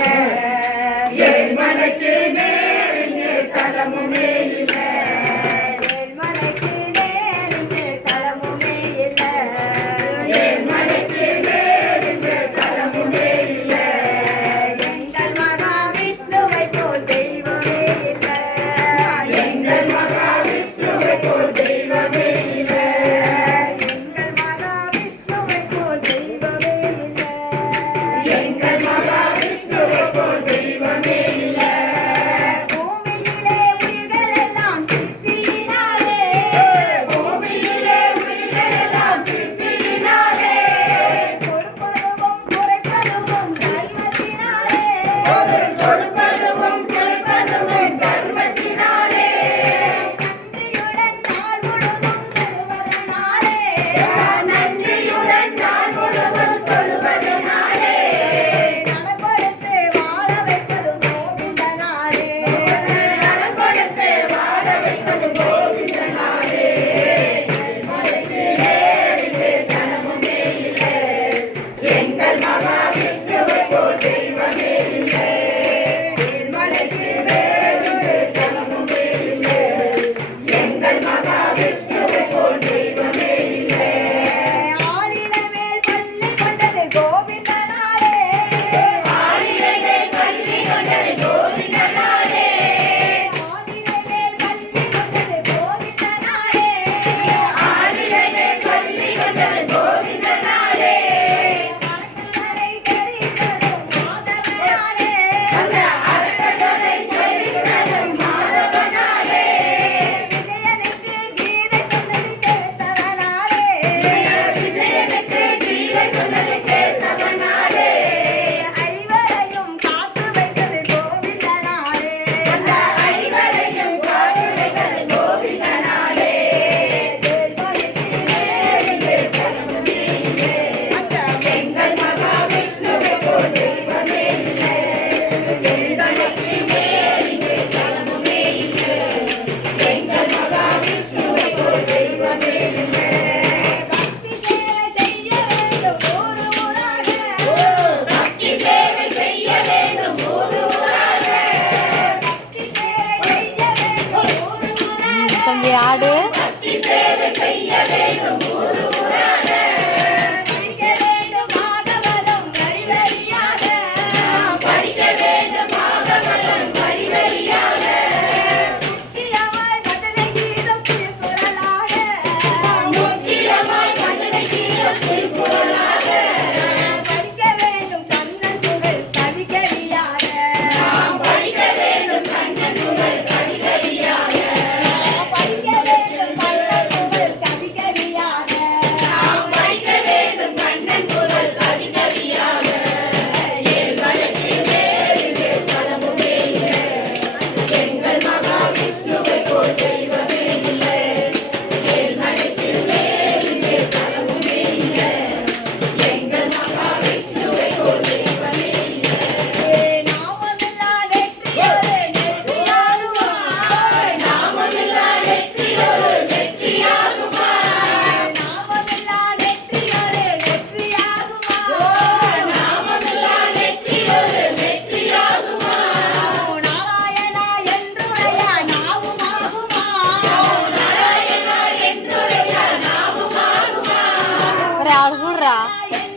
இல்ல ஏழ்மலைக்கு நேரிங்கே Okay. 啊。